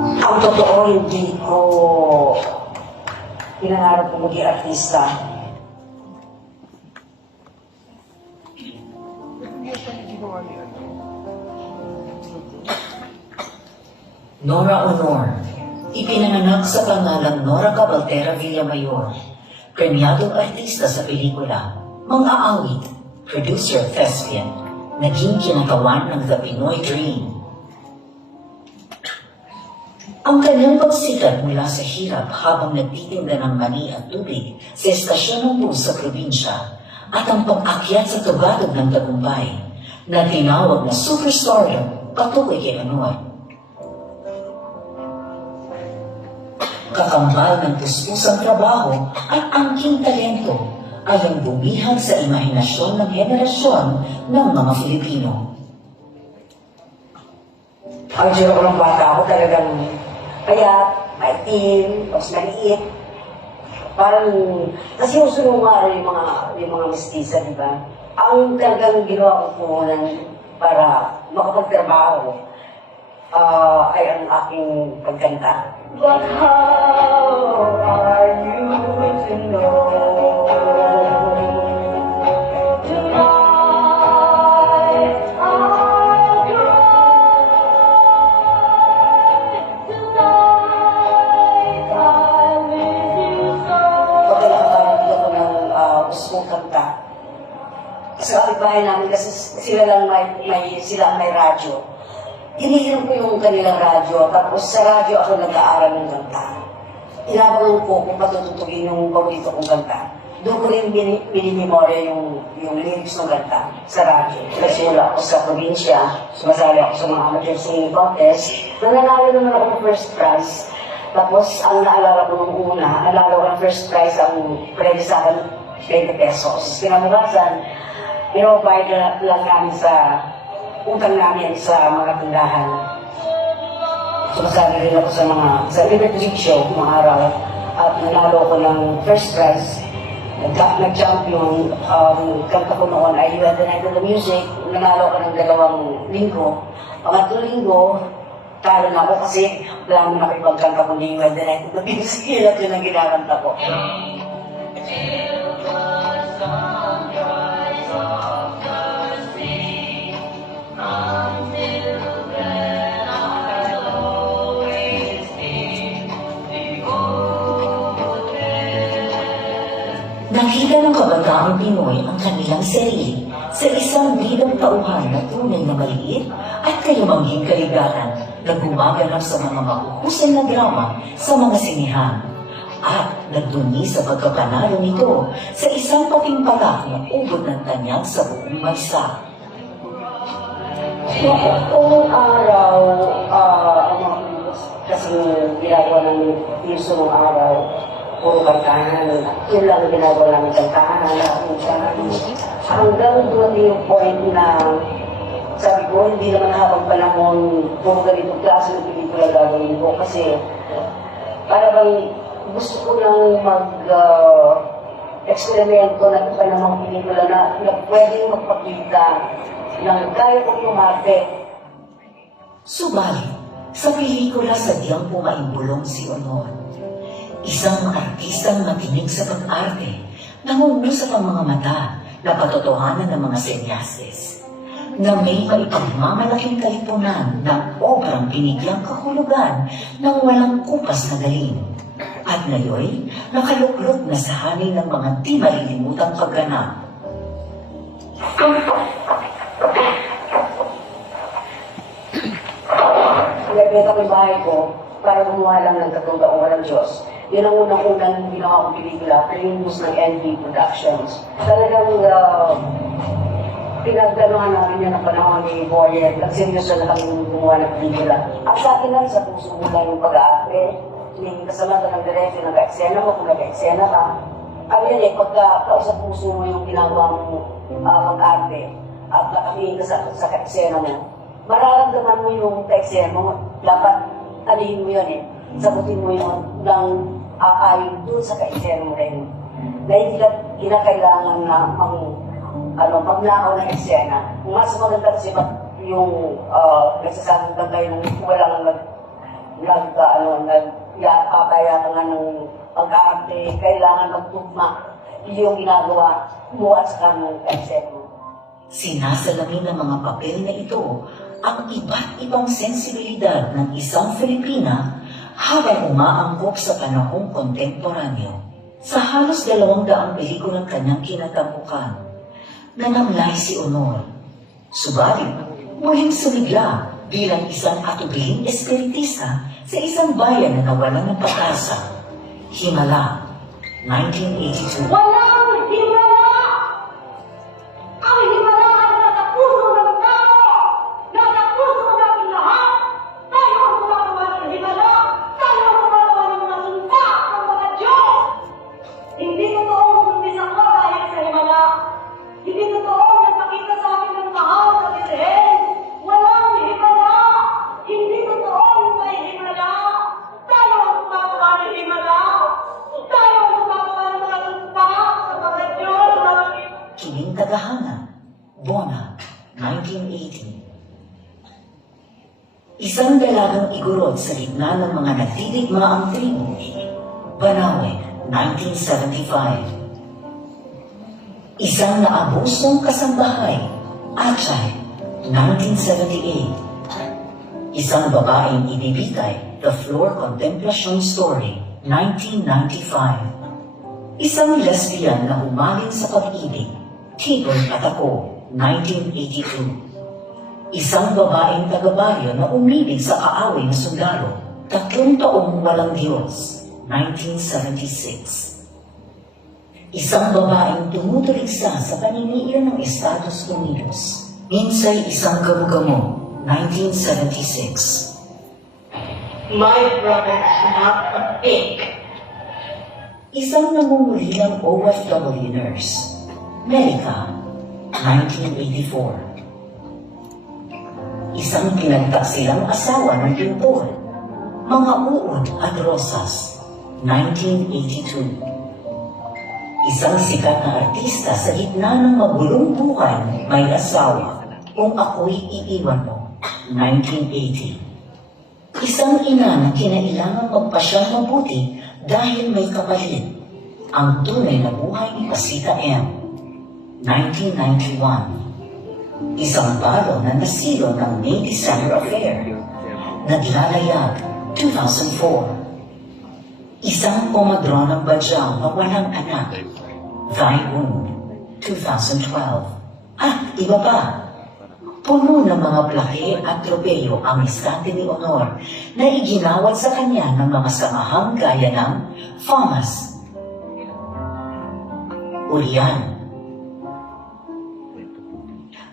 Ang totoo, hindi ko pinangarap ko maging artista. Nora Honor, ipinanganak sa pangalang Nora Cabaltera Villamayor, premyadong artista sa pelikula, mga awit, producer thespian, naging kinakawan ng The Pinoy Dream. Ang kanyang pagsikat mula sa hirap habang nagtitinda ng mani at tubig sa estasyon ng bus sa probinsya at ang pag-akyat sa tugatog ng tagumpay na tinawag na superstardom patuloy kay Honor. Kakambal ng puspusang trabaho at angking talento ay ang bumihag sa imahinasyon ng henerasyon ng mga Filipino. Ang sino ko ng bata ako talagang payat, maitim, tapos maliit. Parang, kasi yung sunungan yung mga mestiza, di ba? Ang talagang ginawa ko punan para makapagtrabaho ay ang aking pagkanta. But how are you to know? Tonight I'll cry. Tonight I miss you so. Pagkakabalik ako ng gusto kong kanta. Sa kapitbahay namin kasi sila lang sila may radyo. Inihiram ko yung kanilang radyo, tapos sa radyo ako nag-aaral ng kanta. Inabangan ko kung patututugin yung paborito kong kanta. Doon ko rin minimemorya yung lyrics ng kanta sa radyo. Nagsimula ako sa probinsya, sumasali ako sa mga amateur singing contest. Nananalo naman ako ng first prize. Tapos ang naalala ko nung una, naalala ko ng first prize ang pwede sa akin 20 pesos. Kinabukasan, pinapayad lang namin sa utang namin sa mga tindahan. Sumasali rin ako sa Liberty Music Show mga araw at nanalo ko ng first prize. Nag-champion. Kanta ko noon ay You Had the Night of the Music. Nanalo ko ng 2 linggo. Pangatlong linggo, talo na ako kasi wala mo na ibang kanta ko ni You Had the Night of the Music. At yun ang ginakanta ko. Nakita ng kabataang Pinoy ang kanilang sarili sa isang bidang tauhan na tunay na maliit at kayamanghing kaligaran na gumaganap sa mga mahuhusay na drama sa mga sinihan at nagdungi sa pagkapanalo nito sa isang patimpatak na ubod ng tanyag sa buong bansa. Noong araw, kasi ginagawa namin piso ng araw, puro kantahan. Yun lang ang ginagawa namin kantahan. Hanggang dumating yung point na sabi ko, hindi naman habang panahon puro ganito klase ng pelikula gagawin ko kasi para bang gusto ko nang mag-eksperimento na iba namang pelikula na pwedeng magpakita ng kaya kong lumapit. Subalit, sa pelikula sadyang pumaimbulong si Honor. Isang artistang matinig sa pag-arte, nangungulo sa mga mata na patotohanan ng mga senyastes, na may maipagmamalaking kalipunan ng obrang binigyang kahulugan ng walang kupas na galing. At ngayon, nakaluklok na sa hanay ng mga di malilimutang pagganap. Nagbenta ko yung bahay ko para gumawa lang ng 3 taong walang Diyos. Yun ang unang-unang ginawa kong pelikula, Primus ng NB Productions. Talagang pinagdanuhan namin yun ng panahon ni Boyer. Nagseryoso na kami gumawa ng pelikula. At sa akin lang, sa puso mo lang yung pag-aakre. Hindi kasama ka ng diretso, nag-eksena mo kung nag-eksena ka. Ano yun eh, pagka sa puso mo yung ginagawa mo pag-arte at nakatingin ka sa ka-eksena mo, mararamdaman mo yung ka-eksena mo. Dapat alihin mo yun eh. Sagutin mo yun ng aayon dun sa ka-eksena mo rin. Na hindi ka kinakailangan na magnakaw ng eksena. Mas maganda kasi yung nagsasabing kayo ng nagpapayaran nga ng pag-aarte, kailangan magtugma yung ginagawa mo at sa kanong kaisip mo. Sinasalamin ng mga papel na ito ang iba't ibang sensibilidad ng isang Filipina habang umaangkop sa panahong kontemporanyo. Sa halos 200 pelikulang kanyang kinatampukan, nanamlay si Honor. Subalit, muling sumigla bilang isang atubiling espiritista sa isang bayan na nawalan ng pag-asa. Himala, 1982. Walang himala! Ang himala ay nasa puso ng tao! Nasa puso natin lahat! Tayo ang gumagawa ng himala! Tayo ang gumagawa ng mga sumpa ng mga Diyos! Hindi totoong sumbis ako dahil sa himala! Hindi totoong nagpakita sa akin ng mahal sa Bethlehem! Walang himala! Hindi totoong may himala! Tayo ang gumagawa ng himala! Tayo ang gumagawa ng mga sumpa sa mga Diyos! Kiling Tagahanga, Bona, 1980. Isang dalagang igorot sa gitna ng mga nagtidigmaang tribo. Banawe, 1975. Isang naabusong kasambahay. Achay, 1978. Isang babaeng ibibigay. The Floor Contemplation Story, 1995. Isang lesbian na humaling sa pag-ibig. Tibol at ako, 1982. Isang babaeng taga-baryo na umibig sa kaaway na sundalo. 3 taong walang Diyos, 1976. Isang babaeng tumutuligsa sa paniniil ng Estados Unidos. Minsay isang gamo-gamo, 1976. My brother's not a pig. Isang nangungulilang OFW nurse. Melika, 1984. Isang pinagtaksilang asawa ng pintor. Mga uod at rosas, 1982. Isang sikat na artista sa gitna ng magulong buhay, may asawa. Kung ako'y iiwan mo, 1980. Isang ina na kinailangang magpasyang mabuti dahil may kapalit. Ang tunay na buhay ni Pasita M. 1991. Isang balo na nasilo ng May December Affair. Naglalayag, 2004. Isang komadronang badyang na walang anak. Thy Wound, 2012. At iba pa. Puno ng mga plaque at tropeyo ang estante ni Honor na iginawad sa kanya ng mga samahang gaya ng FAMAS, Urian,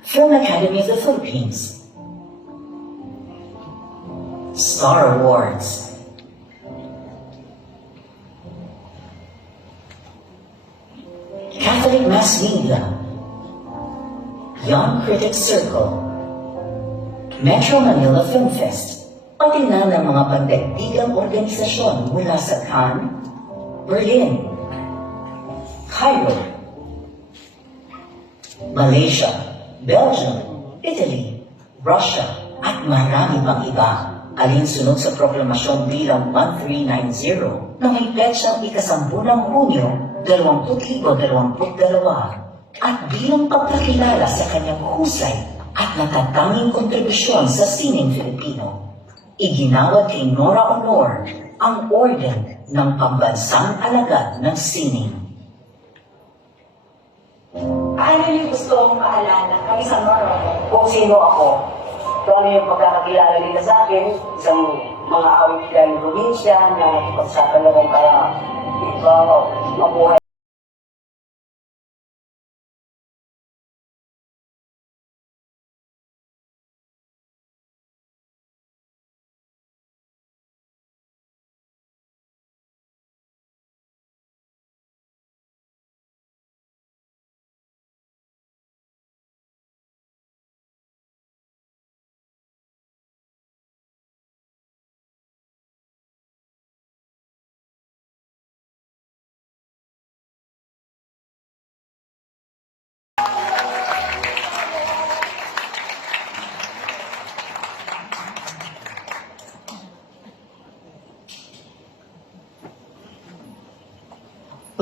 Film Academy of the Philippines, Star Awards, Catholic Mass Media, Young Critics Circle, Metro Manila Film Fest, pati na ng mga pandaigdigang organisasyon mula sa Cannes, Berlin, Cairo, Malaysia, Belgium, Italy, Russia, at marami pang iba, alinsunod sa proklamasyon bilang 1390 na may petsang ika-10 ng Hunyo 2022 at bilang pagkakilala sa kanyang husay at natatanging kontribusyon sa sining Filipino. Iginawad kay Nora Honor ang Orden ng Pambansang Alagad ng Sining. Ano yung gusto mong maalala? Kami sa Nora. Kung sino ako, kung ano yung pagkakakilala nila sa akin, isang mga awit ng probinsya na nakipagsapan ako para mabuhay